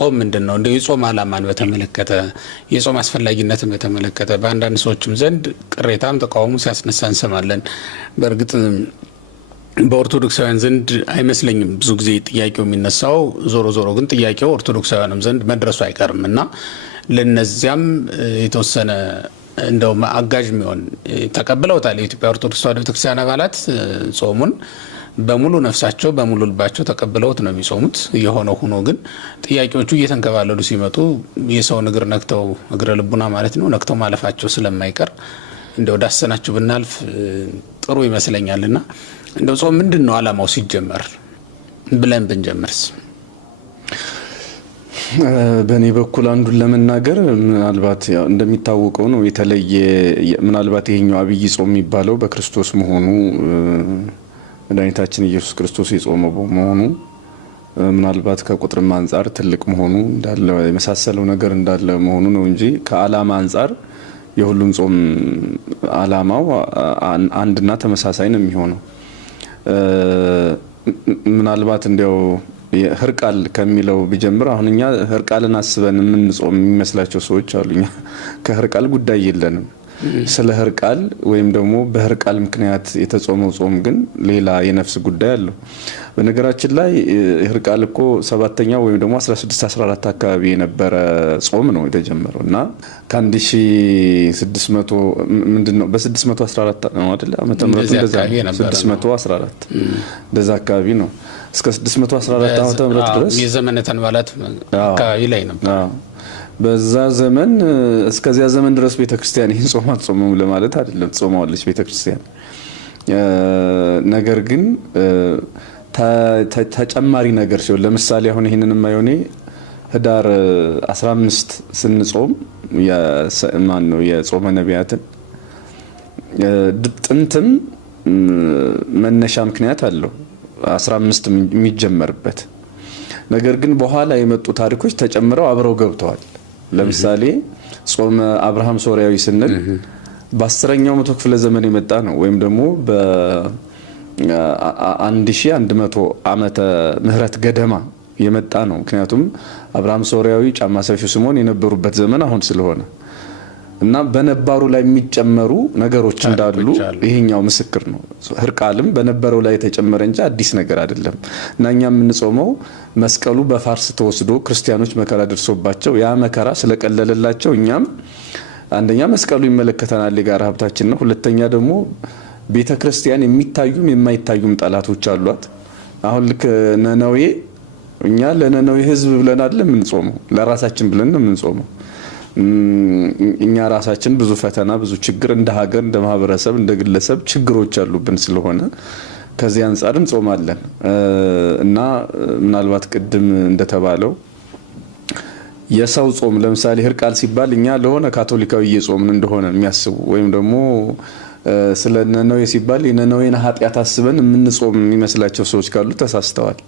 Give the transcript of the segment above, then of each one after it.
ጾም ምንድነው እንደው የጾም ዓላማን በተመለከተ የጾም አስፈላጊነትን በተመለከተ በአንዳንድ ሰዎችም ዘንድ ቅሬታም ተቃውሞ ሲያስነሳ እንሰማለን። በእርግጥ በኦርቶዶክሳውያን ዘንድ አይመስለኝም ብዙ ጊዜ ጥያቄው የሚነሳው። ዞሮ ግን ጥያቄው ኦርቶዶክሳውያንም ዘንድ መድረሱ አይቀርምና ለነዚያም የተወሰነ እንደው አጋዥ የሚሆን ተቀብለውታል። የኢትዮጵያ ኦርቶዶክስ ተዋሕዶ ቤተክርስቲያን አባላት ጾሙን በሙሉ ነፍሳቸው በሙሉ ልባቸው ተቀብለውት ነው የሚጾሙት። የሆነው ሆኖ ግን ጥያቄዎቹ እየተንከባለሉ ሲመጡ የሰውን እግር ነክተው እግረ ልቡና ማለት ነው ነክተው ማለፋቸው ስለማይቀር እንደው ዳሰናችሁ ብናልፍ ጥሩ ይመስለኛልና እንደው ጾም ምንድነው ዓላማው ሲጀመር ብለን ብንጀምርስ? በእኔ በኩል አንዱን ለመናገር ምናልባት እንደሚታወቀው ነው የተለየ ምናልባት ይሄኛው አብይ ጾም የሚባለው በክርስቶስ መሆኑ መድኃኒታችን ኢየሱስ ክርስቶስ የጾመው መሆኑ ምናልባት ከቁጥርም አንፃር ትልቅ መሆኑ እንዳለ የመሳሰለው ነገር እንዳለ መሆኑ ነው እንጂ ከዓላማ አንፃር የሁሉም ጾም ዓላማው አንድና ተመሳሳይ ነው የሚሆነው። ምናልባት እንዲያው ህርቃል ከሚለው ቢጀምር አሁን እኛ ህርቃልን አስበን የምንጾም የሚመስላቸው ሰዎች አሉኛ። ከህርቃል ጉዳይ የለንም። ስለ ህርቃል ወይም ደግሞ በህርቃል ምክንያት የተጾመው ጾም ግን ሌላ የነፍስ ጉዳይ አለው። በነገራችን ላይ ህርቃል እኮ 7ኛው ወይም ደግሞ 16 14 አካባቢ የነበረ ጾም ነው የተጀመረው እና ከ1600 ምንድነው በ614 ነው አይደል? ዓመተ ምህረት እንደዛ 614 እንደዛ አካባቢ ነው እስከ 614 ዓመተ ምህረት ድረስ የዘመነ ተንባላት አካባቢ ላይ ነበር። በዛ ዘመን እስከዚያ ዘመን ድረስ ቤተክርስቲያን ይህን ጾም አትጾምም ለማለት አይደለም፣ ጾማለች ቤተክርስቲያን። ነገር ግን ተጨማሪ ነገር ሲሆን ለምሳሌ አሁን ይሄንን ማይሆኔ ህዳር 15 ስንጾም የማን ነው የጾመ ነቢያትን ጥንትም መነሻ ምክንያት አለው 15 የሚጀመርበት። ነገር ግን በኋላ የመጡ ታሪኮች ተጨምረው አብረው ገብተዋል። ለምሳሌ ጾመ አብርሃም ሶሪያዊ ስንል በ10ኛው መቶ ክፍለ ዘመን የመጣ ነው ወይም ደግሞ በ1100 ዓመተ ምህረት ገደማ የመጣ ነው። ምክንያቱም አብርሃም ሶሪያዊ ጫማ ሰፊው ስምዖን የነበሩበት ዘመን አሁን ስለሆነ እና በነባሩ ላይ የሚጨመሩ ነገሮች እንዳሉ ይሄኛው ምስክር ነው። ህርቃልም በነበረው ላይ የተጨመረ እንጂ አዲስ ነገር አይደለም። እና እኛ የምንጾመው መስቀሉ በፋርስ ተወስዶ ክርስቲያኖች መከራ ደርሶባቸው ያ መከራ ስለቀለለላቸው እኛም አንደኛ መስቀሉ ይመለከተናል የጋራ ሀብታችን ነው። ሁለተኛ ደግሞ ቤተክርስቲያን የሚታዩም የማይታዩም ጠላቶች አሏት። አሁን ልክ ነነዌ እኛ ለነነዌ ህዝብ ብለን አይደለም የምንጾመው፣ ለራሳችን ብለን ነው የምንጾመው። እኛ ራሳችን ብዙ ፈተና ብዙ ችግር እንደ ሀገር እንደ ማህበረሰብ እንደ ግለሰብ ችግሮች አሉብን ስለሆነ ከዚህ አንፃር እንጾማለን። እና ምናልባት ቅድም እንደተባለው የሰው ጾም ለምሳሌ ህርቃል ሲባል እኛ ለሆነ ካቶሊካዊ የጾምን እንደሆነ የሚያስቡ ወይም ደግሞ ስለ ነነዌ ሲባል የነነዌን ኃጢአት አስበን የምንጾም የሚመስላቸው ሰዎች ካሉ ተሳስተዋል።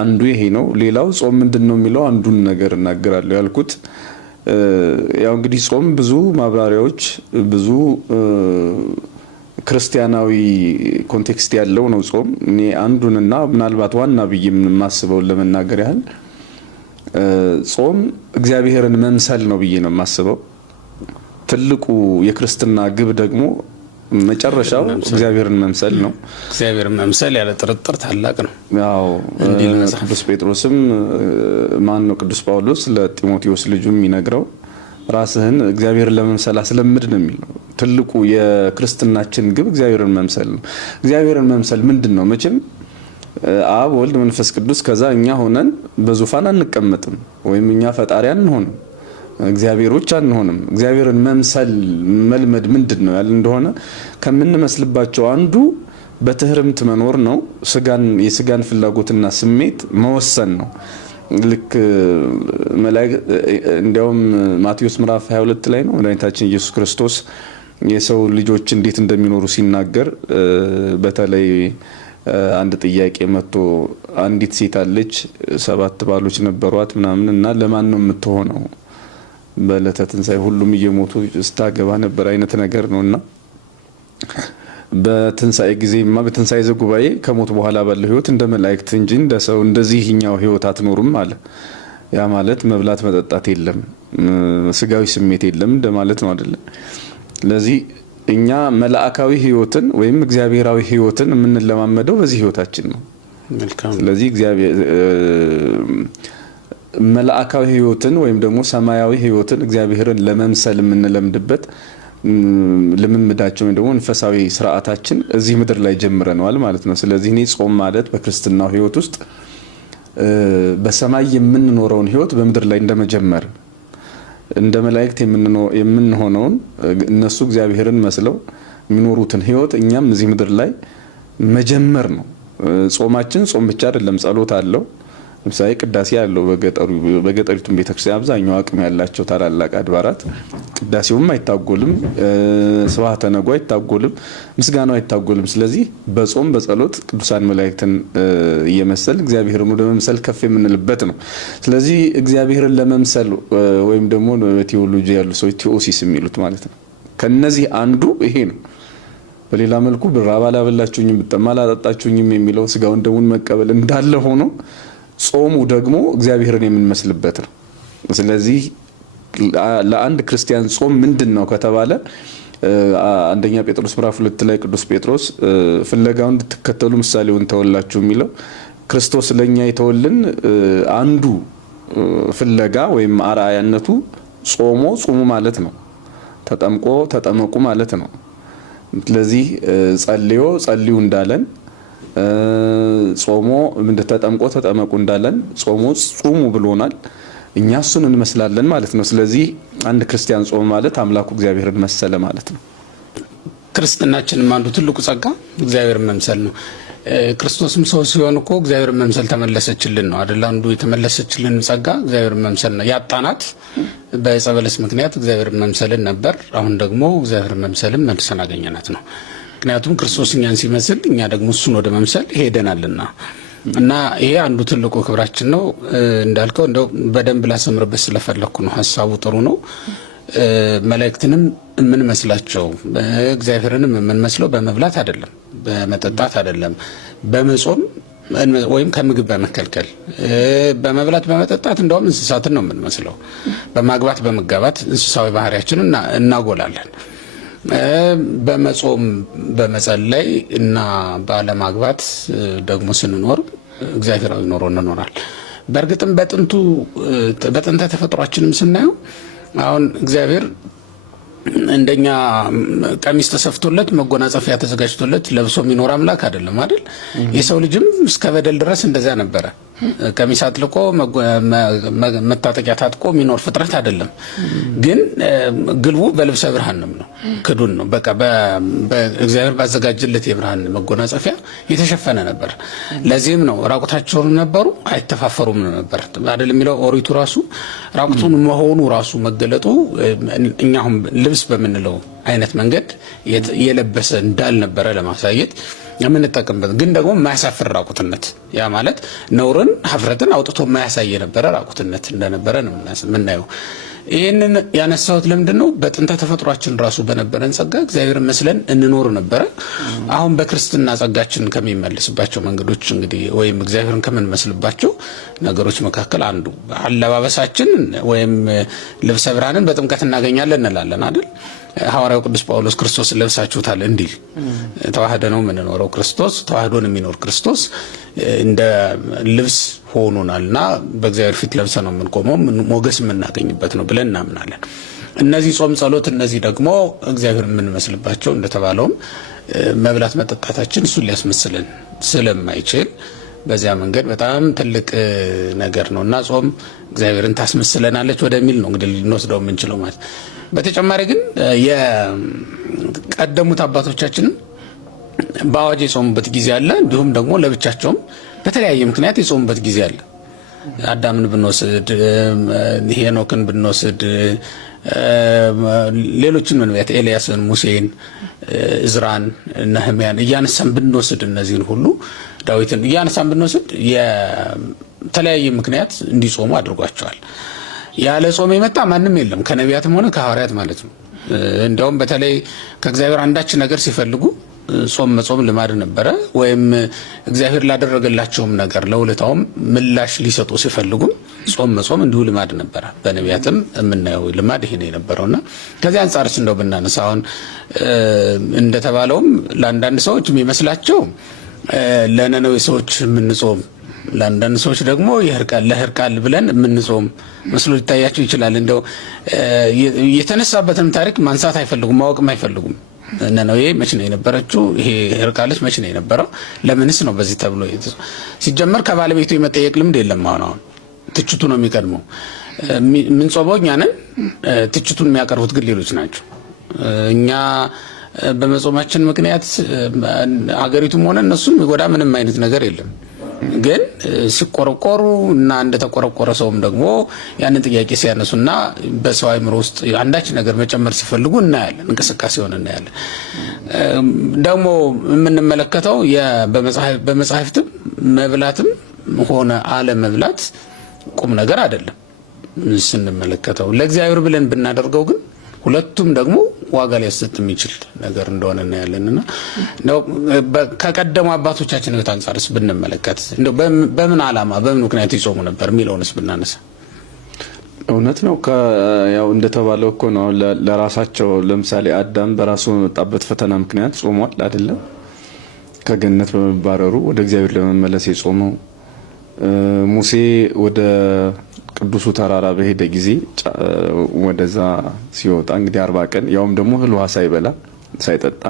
አንዱ ይሄ ነው። ሌላው ጾም ምንድነው የሚለው አንዱን ነገር እናገራለሁ ያልኩት ያው እንግዲህ ጾም ብዙ ማብራሪያዎች ብዙ ክርስቲያናዊ ኮንቴክስት ያለው ነው ጾም። እኔ አንዱንና ምናልባት ዋና ብዬ የማስበው ለመናገር ያህል ጾም እግዚአብሔርን መምሰል ነው ብዬ ነው የማስበው። ትልቁ የክርስትና ግብ ደግሞ መጨረሻው እግዚአብሔርን መምሰል ነው። እግዚአብሔርን መምሰል ያለ ጥርጥር ታላቅ ነው። ያው ቅዱስ ጴጥሮስም ማን ነው ቅዱስ ጳውሎስ ለጢሞቴዎስ ልጁም ይነግረው ራስህን እግዚአብሔርን ለመምሰል አስለምድ ነው የሚለው። ትልቁ የክርስትናችን ግብ እግዚአብሔርን መምሰል ነው። እግዚአብሔርን መምሰል ምንድነው? መቼም አብ ወልድ መንፈስ ቅዱስ ከዛ እኛ ሆነን በዙፋን አንቀመጥም ወይም እኛ ፈጣሪ አንሆንም፣ እግዚአብሔሮች አንሆንም። እግዚአብሔርን መምሰል መልመድ ምንድነው ያለ እንደሆነ ከምንመስልባቸው አንዱ በትህርምት መኖር ነው። የስጋን ፍላጎትና ስሜት መወሰን ነው። ልክ መላእክት እንዲያውም ማቴዎስ ምዕራፍ 22 ላይ ነው መድኃኒታችን ኢየሱስ ክርስቶስ የሰው ልጆች እንዴት እንደሚኖሩ ሲናገር በተለይ አንድ ጥያቄ መጥቶ አንዲት ሴት አለች 7 ባሎች ነበሯት ምናምንና ለማን ነው የምትሆነው በዕለተ ትንሣኤ ሁሉም እየሞቱ ስታገባ ነበር አይነት ነገር ነውና በትንሣኤ ጊዜማ በትንሣኤ ዘጉባኤ ከሞት በኋላ ባለው ህይወት እንደ መላእክት እንጂ እንደ ሰው እንደዚህኛው ህይወት አትኖሩም አለ። ያ ማለት መብላት መጠጣት የለም፣ ስጋዊ ስሜት የለም እንደማለት ነው አይደለ? ስለዚህ እኛ መላእካዊ ህይወትን ወይም እግዚአብሔራዊ ህይወትን የምንለማመደው በዚህ ህይወታችን ነው። ስለዚህ እግዚአብሔር መላእካዊ ህይወትን ወይም ደግሞ ሰማያዊ ህይወትን እግዚአብሔርን ለመምሰል የምንለምድበት ልምምዳቸው ወይም ደግሞ መንፈሳዊ ስርዓታችን እዚህ ምድር ላይ ጀምረናል ማለት ነው። ስለዚህ እኔ ጾም ማለት በክርስትናው ህይወት ውስጥ በሰማይ የምንኖረውን ህይወት በምድር ላይ እንደመጀመር እንደ መላእክት የምንሆነውን እነሱ እግዚአብሔርን መስለው የሚኖሩትን ህይወት እኛም እዚህ ምድር ላይ መጀመር ነው። ጾማችን ጾም ብቻ አይደለም፣ ጸሎት አለው። ለምሳሌ ቅዳሴ ያለው በገጠሪቱም ቤተክርስቲያን አብዛኛው አቅም ያላቸው ታላላቅ አድባራት ቅዳሴውም አይታጎልም፣ ስብሐተ ነጉ አይታጎልም፣ ምስጋናው አይታጎልም። ስለዚህ በጾም በጸሎት ቅዱሳን መላእክትን እየመሰል እግዚአብሔርን ወደ መምሰል ከፍ የምንልበት ነው። ስለዚህ እግዚአብሔርን ለመምሰል ወይም ደግሞ በቴዎሎጂ ያሉ ሰዎች ቴዎሲስ የሚሉት ማለት ነው። ከነዚህ አንዱ ይሄ ነው። በሌላ መልኩ ብራብ አላበላችሁኝም ብጠማ አላጠጣችሁኝም የሚለው ስጋውን ደሙን መቀበል እንዳለ ሆኖ ጾሙ ደግሞ እግዚአብሔርን የምንመስልበት ነው። ስለዚህ ለአንድ ክርስቲያን ጾም ምንድነው ከተባለ አንደኛ ጴጥሮስ ምዕራፍ 2 ላይ ቅዱስ ጴጥሮስ ፍለጋውን እንድትከተሉ ምሳሌውን ተወላችሁ የሚለው ክርስቶስ ለኛ የተወልን አንዱ ፍለጋ ወይም አርአያነቱ ጾሙ ማለት ነው። ተጠምቆ ተጠመቁ ማለት ነው። ስለዚህ ጸልዩ እንዳለን ጾሞ ተጠምቆ ተጠመቁ እንዳለን ጾሞ ጾሙ ብሎናል። እኛ እሱን እንመስላለን ማለት ነው። ስለዚህ አንድ ክርስቲያን ጾም ማለት አምላኩ እግዚአብሔርን መሰለ ማለት ነው። ክርስትናችንም አንዱ ትልቁ ጸጋ እግዚአብሔርን መምሰል ነው። ክርስቶስም ሰው ሲሆን እኮ እግዚአብሔርን መምሰል ተመለሰችልን ነው አይደል? አንዱ የተመለሰችልን ጸጋ እግዚአብሔርን መምሰል ነው። ያጣናት በዕፀ በለስ ምክንያት እግዚአብሔርን መምሰልን ነበር። አሁን ደግሞ እግዚአብሔርን መምሰልን መልሰን አገኘናት ነው። ምክንያቱም ክርስቶስ እኛን ሲመስል እኛ ደግሞ እሱን ወደ መምሰል ሄደናልና እና ይሄ አንዱ ትልቁ ክብራችን ነው። እንዳልከው እንደው በደንብ ላሰምርበት ስለፈለኩ ነው። ሀሳቡ ጥሩ ነው። መላእክትንም የምንመስላቸው እግዚአብሔርንም የምንመስለው በመብላት አይደለም፣ በመጠጣት አይደለም፣ በመጾም ወይም ከምግብ በመከልከል በመብላት በመጠጣት እንደውም እንስሳትን ነው የምንመስለው። በማግባት በመጋባት እንስሳዊ ባህሪያችንን እናጎላለን። በመጾም በመጸለይ እና ባለማግባት ደግሞ ስንኖር እግዚአብሔራዊ ኖሮ እንኖራል። በእርግጥም በጥንተ ተፈጥሯችንም ስናየው አሁን እግዚአብሔር እንደኛ ቀሚስ ተሰፍቶለት መጎናጸፊያ ተዘጋጅቶለት ለብሶ የሚኖር አምላክ አይደለም አይደል? የሰው ልጅም እስከ በደል ድረስ እንደዛ ነበረ። ቀሚስ አጥልቆ መታጠቂያ ታጥቆ የሚኖር ፍጥረት አይደለም። ግን ግልቡ በልብሰ ብርሃን ነው፣ ክዱን ነው። በቃ በእግዚአብሔር ባዘጋጀለት የብርሃን መጎናጸፊያ የተሸፈነ ነበር። ለዚህም ነው ራቁታቸውን ነበሩ አይተፋፈሩም ነበር አይደል የሚለው ኦሪቱ ራሱ ራቁቱን መሆኑ ራሱ መገለጡ እኛም ልብስ በምንለው አይነት መንገድ የለበሰ እንዳልነበረ ለማሳየት የምንጠቀምበት ግን ደግሞ የማያሳፍር ራቁትነት፣ ያ ማለት ነውርን ሀፍረትን አውጥቶ የማያሳይ የነበረ ራቁትነት እንደነበረ ነው የምናየው። ይህንን ያነሳሁት ለምንድን ነው? በጥንተ ተፈጥሯችን ራሱ በነበረን ጸጋ እግዚአብሔርን መስለን እንኖር ነበረ። አሁን በክርስትና ጸጋችን ከሚመልስባቸው መንገዶች እንግዲህ ወይም እግዚአብሔርን ከምንመስልባቸው ነገሮች መካከል አንዱ አለባበሳችን ወይም ልብሰ ብርሃንን በጥምቀት እናገኛለን እንላለን አይደል? ሐዋርያው ቅዱስ ጳውሎስ ክርስቶስ ለብሳችሁታል እንዲል ተዋህደ ነው የምንኖረው። ክርስቶስ ተዋህዶን የሚኖር ክርስቶስ እንደ ልብስ ሆኖናልና በእግዚአብሔር ፊት ለብሰ ነው የምንቆመው፣ ሞገስ የምናገኝበት ነው ብለን እናምናለን። እነዚህ ጾም፣ ጸሎት እነዚህ ደግሞ እግዚአብሔር የምንመስልባቸው እንደተባለውም መብላት መጠጣታችን እሱን ሊያስመስልን ስለማይችል በዚያ መንገድ በጣም ትልቅ ነገር ነውና ጾም እግዚአብሔርን ታስመስለናለች ወደሚል ነው እንግዲህ ልንወስደው የምንችለው ማለት። በተጨማሪ ግን የቀደሙት አባቶቻችንም በአዋጅ የጾሙበት ጊዜ አለ። እንዲሁም ደግሞ ለብቻቸውም በተለያየ ምክንያት የጾሙበት ጊዜ አለ። አዳምን ብንወስድ፣ ሄኖክን ብንወስድ፣ ሌሎችን መንቢያት ኤልያስን፣ ሙሴን፣ እዝራን፣ ነህምያን እያነሳን ብንወስድ እነዚህን ሁሉ ዳዊትን እያነሳን ብንወስድ የተለያየ ምክንያት እንዲጾሙ አድርጓቸዋል። ያለ ጾም የመጣ ማንም የለም ከነቢያትም ሆነ ከሐዋርያት ማለት ነው። እንደውም በተለይ ከእግዚአብሔር አንዳች ነገር ሲፈልጉ ጾም መጾም ልማድ ነበረ። ወይም እግዚአብሔር ላደረገላቸውም ነገር ለውለታውም ምላሽ ሊሰጡ ሲፈልጉም ጾም መጾም እንዲሁ ልማድ ነበረ። በነቢያትም የምናየው ልማድ ይሄ ነው የነበረውና ከዚህ አንጻርስ እንደው ብናነሳ አሁን እንደተባለውም ለአንዳንድ ሰዎች የሚመስላቸው ለነነዌ ሰዎች የምንጾም ለአንዳንድ ሰዎች ደግሞ ለህርቃል ብለን የምንጾም መስሎ ሊታያቸው ይችላል። እንደው የተነሳበትም ታሪክ ማንሳት አይፈልጉም፣ ማወቅም አይፈልጉም። ነነዌ መቼ ነው የነበረችው? ይሄ ህርቃልስ መቼ ነው የነበረው? ለምንስ ነው በዚህ ተብሎ ሲጀመር ከባለቤቱ የመጠየቅ ልምድ የለም። አሁን ትችቱ ነው የሚቀድመው። የምንጾመው እኛ ነን፣ ትችቱን የሚያቀርቡት ግን ሌሎች ናቸው። እኛ በመጾማችን ምክንያት ሀገሪቱም ሆነ እነሱን የሚጎዳ ምንም አይነት ነገር የለም። ግን ሲቆረቆሩ እና እንደተቆረቆረ ሰውም ደግሞ ያንን ጥያቄ ሲያነሱና በሰው አእምሮ ውስጥ አንዳች ነገር መጨመር ሲፈልጉ እናያለን፣ እንቅስቃሴ ሆነ እናያለን። ደግሞ የምንመለከተው በመጽሐፍትም መብላትም ሆነ አለመብላት ቁም ነገር አይደለም። ስንመለከተው ለእግዚአብሔር ብለን ብናደርገው ግን ሁለቱም ደግሞ ዋጋ ሊያሰጥ የሚችል ነገር እንደሆነ እናያለንና ከቀደሙ አባቶቻችን ሕይወት አንጻርስ ብንመለከት እንደው በምን ዓላማ በምን ምክንያት ይጾሙ ነበር የሚለውንስ ብናነሳ እውነት ነው። ያው እንደተባለው እኮ ነው። ለራሳቸው ለምሳሌ አዳም በራሱ በመጣበት ፈተና ምክንያት ጾሟል አይደለም? ከገነት በመባረሩ ወደ እግዚአብሔር ለመመለስ የጾመው ሙሴ ወደ ቅዱሱ ተራራ በሄደ ጊዜ ወደዛ ሲወጣ እንግዲህ 40 ቀን ያውም ደግሞ እህል ውሃ ሳይበላ ሳይጠጣ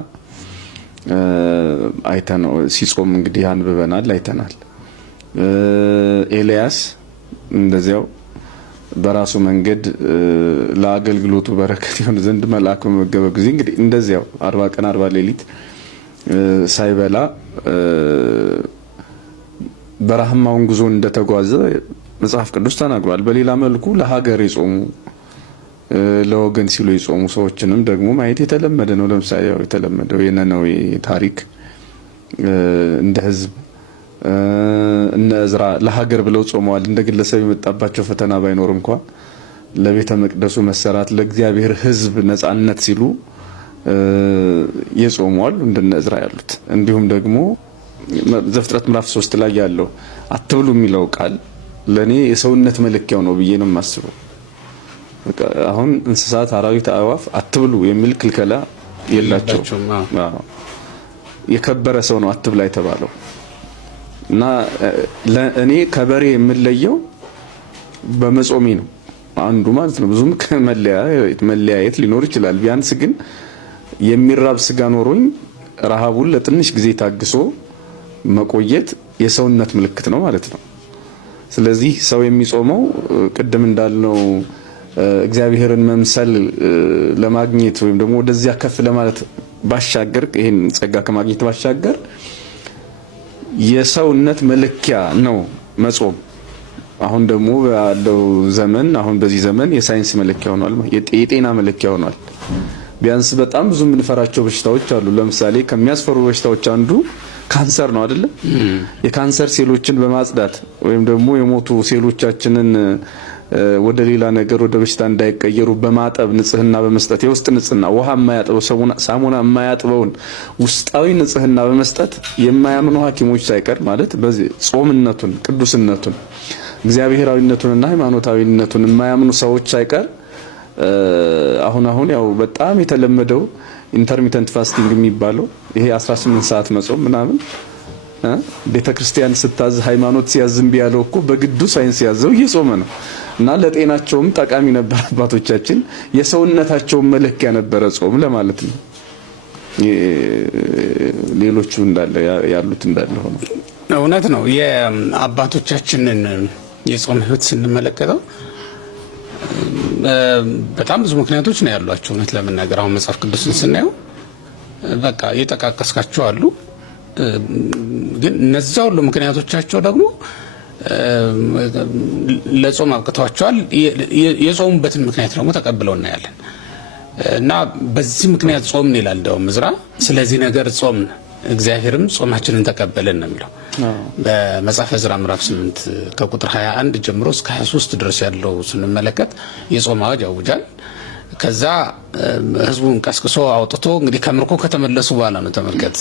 አይተነው ሲጾም እንግዲህ አንብበናል፣ አይተናል። ኤልያስ እንደዚያው በራሱ መንገድ ለአገልግሎቱ በረከት ይሆን ዘንድ መልአክ በመገበ ጊዜ እንግዲህ እንደዚያው 40 ቀን 40 ሌሊት ሳይበላ በረሃማውን ጉዞ እንደተጓዘ መጽሐፍ ቅዱስ ተናግሯል። በሌላ መልኩ ለሀገር የጾሙ ለወገን ሲሉ የጾሙ ሰዎችንም ደግሞ ማየት የተለመደ ነው። ለምሳሌ የተለመደው የነነዌ ታሪክ እንደ ሕዝብ እነ እዝራ ለሀገር ብለው ጾመዋል። እንደ ግለሰብ የመጣባቸው ፈተና ባይኖር እንኳን ለቤተ መቅደሱ መሰራት ለእግዚአብሔር ሕዝብ ነጻነት ሲሉ የጾመዋል እንደነ እዝራ ያሉት። እንዲሁም ደግሞ ዘፍጥረት ምዕራፍ 3 ላይ ያለው አትብሉ የሚለው ቃል ለኔ የሰውነት መለኪያው ነው ብዬ ነው የማስበው። አሁን እንስሳት፣ አራዊት፣ አእዋፍ አትብሉ የሚል ክልከላ የላቸውም። የከበረ ሰው ነው አትብላ የተባለው እና እኔ ከበሬ የምለየው በመጾሜ ነው አንዱ ማለት ነው። ብዙም መለያየት ሊኖር ይችላል። ቢያንስ ግን የሚራብ ስጋ ኖሮኝ ረሃቡን ለትንሽ ጊዜ ታግሶ መቆየት የሰውነት ምልክት ነው ማለት ነው። ስለዚህ ሰው የሚጾመው ቅድም እንዳልነው እግዚአብሔርን መምሰል ለማግኘት ወይም ደግሞ ወደዚያ ከፍ ለማለት ባሻገር ይሄን ጸጋ ከማግኘት ባሻገር የሰውነት መለኪያ ነው መጾም። አሁን ደግሞ ያለው ዘመን በዚህ ዘመን የሳይንስ መለኪያ ሆኗል፣ የጤና መለኪያ ሆኗል። ቢያንስ በጣም ብዙ የምንፈራቸው በሽታዎች አሉ። ለምሳሌ ከሚያስፈሩ በሽታዎች አንዱ ካንሰር ነው አይደለም? የካንሰር ሴሎችን በማጽዳት ወይም ደግሞ የሞቱ ሴሎቻችንን ወደ ሌላ ነገር ወደ በሽታ እንዳይቀየሩ በማጠብ ንጽህና በመስጠት የውስጥ ንጽህና ውሃ የማያጥበው ሳሙና የማያጥበውን ውስጣዊ ንጽህና በመስጠት የማያምኑ ሐኪሞች ሳይቀር ማለት በዚህ ጾምነቱን፣ ቅዱስነቱን፣ እግዚአብሔራዊነቱንና ሃይማኖታዊነቱን የማያምኑ ሰዎች ሳይቀር አሁን ያው በጣም የተለመደው ኢንተርሚተንት ፋስቲንግ የሚባለው ይሄ 18 ሰዓት መጾም ምናምን ቤተክርስቲያን ስታዝ ሃይማኖት ሲያዝም ቢያለው እኮ በግዱ ሳይንስ ያዘው እየጾመ ነው እና ለጤናቸውም ጠቃሚ ነበር። አባቶቻችን የሰውነታቸው መለኪያ ነበረ ጾም ለማለት ነው። ሌሎቹ እንዳለ ያሉት እንዳለ ሆኖ እውነት ነው። የአባቶቻችንን የጾም ሕይወት ስንመለከተው በጣም ብዙ ምክንያቶች ነው ያሏቸው። እውነት ለመናገር አሁን መጽሐፍ ቅዱስን ስናየው በቃ የጠቃቀስካቸው አሉ። ግን እነዛ ሁሉ ምክንያቶቻቸው ደግሞ ለጾም አብቅተዋቸዋል። የጾሙበትን ምክንያት ደግሞ ተቀብለው እናያለን እና በዚህ ምክንያት ጾምን ይላል እንደውም ዕዝራ። ስለዚህ ነገር ጾምን እግዚአብሔርም ጾማችንን ተቀበለን ነው የሚለው በመጽሐፈ ዕዝራ ምዕራፍ 8 ከቁጥር 21 ጀምሮ እስከ 23 ድረስ ያለው ስንመለከት የጾም አዋጅ ያውጃል። ከዛ ህዝቡን ቀስቅሶ አውጥቶ እንግዲህ ከምርኮ ከተመለሱ በኋላ ነው። ተመልከት፣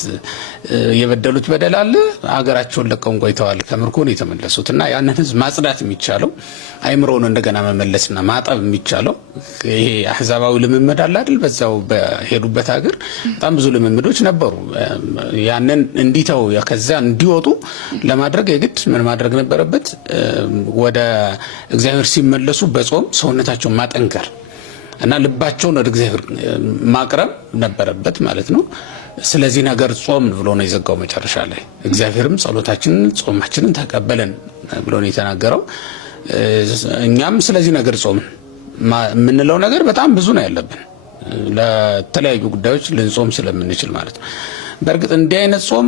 የበደሉት በደል አለ፣ ሀገራቸውን ለቀው ቆይተዋል፣ ከምርኮ ነው የተመለሱት። እና ያንን ህዝብ ማጽዳት የሚቻለው አይምሮውን እንደገና መመለስና ማጠብ የሚቻለው ይሄ አህዛባዊ ልምምድ አለ አይደል? በዛው በሄዱበት ሀገር በጣም ብዙ ልምምዶች ነበሩ። ያንን እንዲተው ከዛ እንዲወጡ ለማድረግ የግድ ምን ማድረግ ነበረበት? ወደ እግዚአብሔር ሲመለሱ በጾም ሰውነታቸውን ማጠንከር እና ልባቸውን ወደ እግዚአብሔር ማቅረብ ነበረበት ማለት ነው። ስለዚህ ነገር ጾም ብሎ ነው የዘጋው መጨረሻ ላይ። እግዚአብሔርም ጸሎታችንን ጾማችንን ተቀበለን ብሎ ነው የተናገረው። እኛም ስለዚህ ነገር ጾም የምንለው ነገር በጣም ብዙ ነው ያለብን፣ ለተለያዩ ጉዳዮች ልንጾም ስለምንችል ማለት ነው። በእርግጥ እንዲህ አይነት ጾም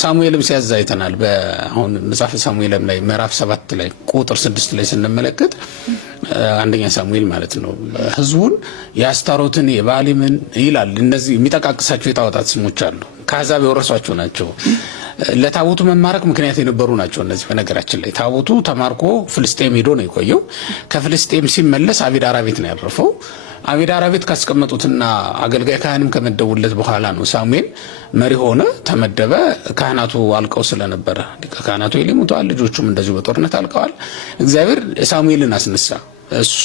ሳሙኤልም ሲያዝ አይተናል። በአሁን መጽሐፈ ሳሙኤልም ላይ ምዕራፍ 7 ላይ ቁጥር 6 ላይ ስንመለከት አንደኛ ሳሙኤል ማለት ነው ህዝቡን የአስታሮትን የባሊምን ይላል። እነዚህ የሚጠቃቅሳቸው የጣዖታት ስሞች አሉ፣ ከአሕዛብ የወረሷቸው ናቸው። ለታቦቱ መማረክ ምክንያት የነበሩ ናቸው እነዚህ። በነገራችን ላይ ታቦቱ ተማርኮ ፍልስጤም ሄዶ ነው የቆየው። ከፍልስጤም ሲመለስ አቢዳራ ቤት ነው ያረፈው። አቢዳራ ቤት ካስቀመጡትና አገልጋይ ካህንም ከመደቡለት በኋላ ነው ሳሙኤል መሪ ሆነ፣ ተመደበ። ካህናቱ አልቀው ስለነበረ ሊቀ ካህናቱ ኤሊ ሞተዋል፣ ልጆቹም እንደዚሁ በጦርነት አልቀዋል። እግዚአብሔር ሳሙኤልን አስነሳ። እሱ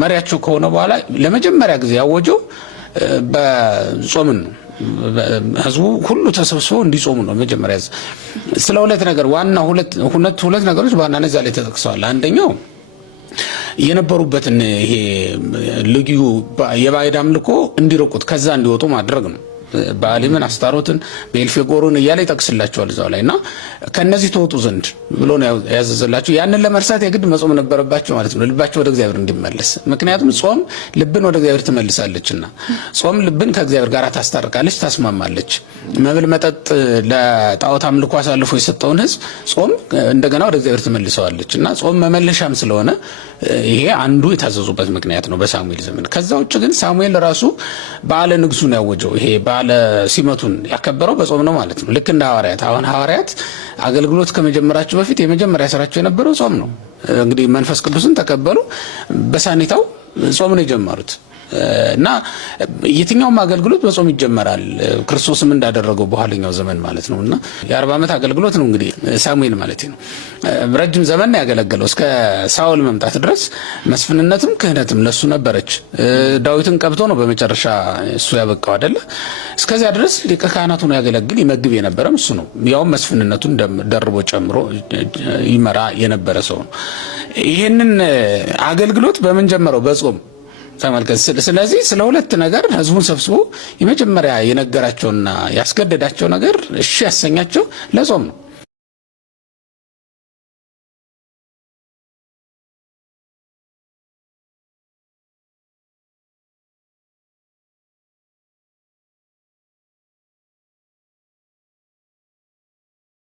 መሪያቸው ከሆነ በኋላ ለመጀመሪያ ጊዜ ያወጀው በጾምን ነው። ህዝቡ ሁሉ ተሰብስበው እንዲጾሙ ነው መጀመሪያ። ስለ ሁለት ነገር ዋና ሁለት ነገሮች በዋናነት እዛ ላይ ተጠቅሰዋል። አንደኛው የነበሩበትን ይሄ ልዩ የባዕድ አምልኮ እንዲርቁት ከዛ እንዲወጡ ማድረግ ነው። ባሊምን፣ አስታሮትን፣ ቤልፌጎርን እያለ ይጠቅስላቸዋል እዛው ላይ እና ከነዚህ ተወጡ ዘንድ ብሎ ነው ያዘዘላቸው። ያንን ለመርሳት የግድ መጾም ነበረባቸው ማለት ነው፣ ልባቸው ወደ እግዚአብሔር እንዲመለስ። ምክንያቱም ጾም ልብን ወደ እግዚአብሔር ትመልሳለችና፣ ጾም ልብን ከእግዚአብሔር ጋር ታስታርቃለች፣ ታስማማለች። መብል መጠጥ ለጣዖት አምልኮ አሳልፎ የሰጠውን ህዝብ ጾም እንደገና ወደ እግዚአብሔር ትመልሰዋለች እና ጾም መመለሻም ስለሆነ ይሄ አንዱ የታዘዙበት ምክንያት ነው በሳሙኤል ዘመን። ከዛ ውጭ ግን ሳሙኤል ራሱ በዓለ ንግሱን ያወጀው ይሄ በዓለ ሲመቱን ያከበረው በጾም ነው ማለት ነው። ልክ እንደ ሐዋርያት። አሁን ሐዋርያት አገልግሎት ከመጀመራቸው በፊት የመጀመሪያ ስራቸው የነበረው ጾም ነው። እንግዲህ መንፈስ ቅዱስን ተቀበሉ፣ በሳኒታው ጾም ነው የጀመሩት እና የትኛውም አገልግሎት በጾም ይጀመራል፣ ክርስቶስም እንዳደረገው በኋለኛው ዘመን ማለት ነው። እና የ40 ዓመት አገልግሎት ነው እንግዲህ ሳሙኤል ማለት ነው። ረጅም ዘመን ነው ያገለገለው እስከ ሳኦል መምጣት ድረስ። መስፍንነትም ክህነትም ለሱ ነበረች። ዳዊትን ቀብቶ ነው በመጨረሻ እሱ ያበቃው አይደለ? እስከዚያ ድረስ ሊቀ ካህናቱ ነው ያገለግል ይመግብ የነበረም እሱ ነው። ያውም መስፍንነቱን ደርቦ ጨምሮ ይመራ የነበረ ሰው ነው። ይሄንን አገልግሎት በምን ጀመረው? በጾም ተመልከት። ስለዚህ ስለ ሁለት ነገር ህዝቡን ሰብስቦ የመጀመሪያ የነገራቸውና ያስገደዳቸው ነገር እሺ ያሰኛቸው ለጾም ነው።